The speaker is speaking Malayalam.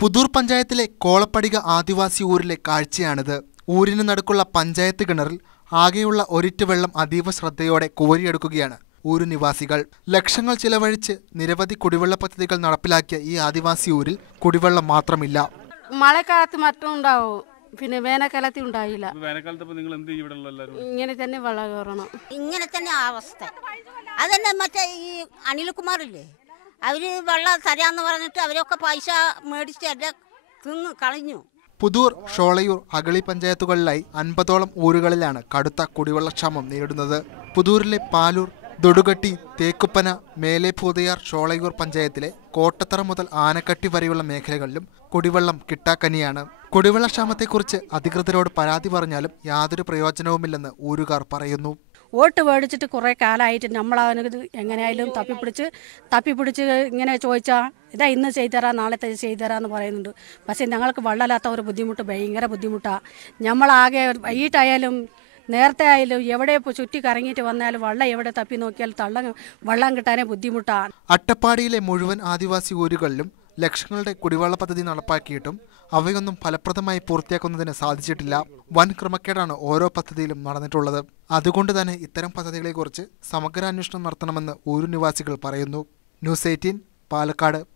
പുതൂർ പഞ്ചായത്തിലെ കോളപ്പടിക ആദിവാസി ഊരിലെ കാഴ്ചയാണിത്. ഊരിന് നടുക്കുള്ള പഞ്ചായത്ത് കിണറിൽ ആകെയുള്ള ഒരിറ്റ് വെള്ളം അതീവ ശ്രദ്ധയോടെ കോരിയെടുക്കുകയാണ് ഊരു നിവാസികൾ. ലക്ഷങ്ങൾ ചിലവഴിച്ച് നിരവധി കുടിവെള്ള പദ്ധതികൾ നടപ്പിലാക്കിയ ഈ ആദിവാസി ഊരിൽ കുടിവെള്ളം മാത്രമില്ല. മഴക്കാലത്ത് മറ്റും ഉണ്ടാവും. പിന്നെ വേനൽക്കാലത്ത് ഉണ്ടായില്ല. ഇപ്പൊ നിങ്ങൾ എന്ത് ചെയ്യും? എല്ലാവരും ഇങ്ങനെ തന്നെ വെള്ളം കയറണം. ഇങ്ങനെ തന്നെ അവസ്ഥ. അതന്നെ മറ്റേ ഈ അനിൽകുമാറില്ലേ അവർ വെള്ളം തരാന്ന് പറഞ്ഞിട്ട് അവരൊക്കെ പൈസ മേടിച്ച് എല്ലാം തിന്ന് കളഞ്ഞു. പുതൂർ ഷോളയൂർ അഗളി പഞ്ചായത്തുകളിലായി അൻപതോളം ഊരുകളിലാണ് കടുത്ത കുടിവെള്ളക്ഷാമം നേരിടുന്നത്. പുതൂരിലെ പാലൂർ ദൊടുകട്ടി തേക്കുപ്പന മേലെ പൂതയാർ ഷോളയൂർ പഞ്ചായത്തിലെ കോട്ടത്തറ മുതൽ ആനക്കട്ടി വരെയുള്ള മേഖലകളിലും കുടിവെള്ളം കിട്ടാക്കനിയാണ്. കുടിവെള്ളക്ഷാമത്തെക്കുറിച്ച് അധികൃതരോട് പരാതി പറഞ്ഞാലും യാതൊരു പ്രയോജനവുമില്ലെന്ന് ഊരുകാർ പറയുന്നു. വോട്ട് മേടിച്ചിട്ട് കുറേ കാലമായിട്ട് നമ്മളതിന് എങ്ങനെയായാലും തപ്പിപ്പിടിച്ച് തപ്പിപ്പിടിച്ച് ഇങ്ങനെ ചോദിച്ചാൽ ഇതാ ഇന്ന് ചെയ്തുതരാം നാളെ ചെയ്തുതരാമെന്ന് പറയുന്നുണ്ട്. പക്ഷേ ഞങ്ങൾക്ക് വെള്ളമില്ലാത്ത ഒരു ബുദ്ധിമുട്ട് ഭയങ്കര ബുദ്ധിമുട്ടാണ് നമ്മളാകെ വൈകിട്ടായാലും നേരത്തെ ആയാലും എവിടെ ചുറ്റി കറങ്ങിയിട്ട് വന്നാലും വെള്ളം എവിടെ തപ്പി നോക്കിയാൽ തള്ളം വള്ളം കിട്ടാനേ ബുദ്ധിമുട്ടാണ് അട്ടപ്പാടിയിലെ മുഴുവൻ ആദിവാസി ഊരുകളിലും ലക്ഷങ്ങളുടെ കുടിവെള്ള പദ്ധതി നടപ്പാക്കിയിട്ടും അവയൊന്നും ഫലപ്രദമായി പൂർത്തിയാക്കുന്നതിന് സാധിച്ചിട്ടില്ല. വൻ ക്രമക്കേടാണ് ഓരോ പദ്ധതിയിലും നടന്നിട്ടുള്ളത്. അതുകൊണ്ട് തന്നെ ഇത്തരം പദ്ധതികളെക്കുറിച്ച് സമഗ്ര അന്വേഷണം നടത്തണമെന്ന് ഊരു നിവാസികൾ പറയുന്നു. News eighteen Palakkad.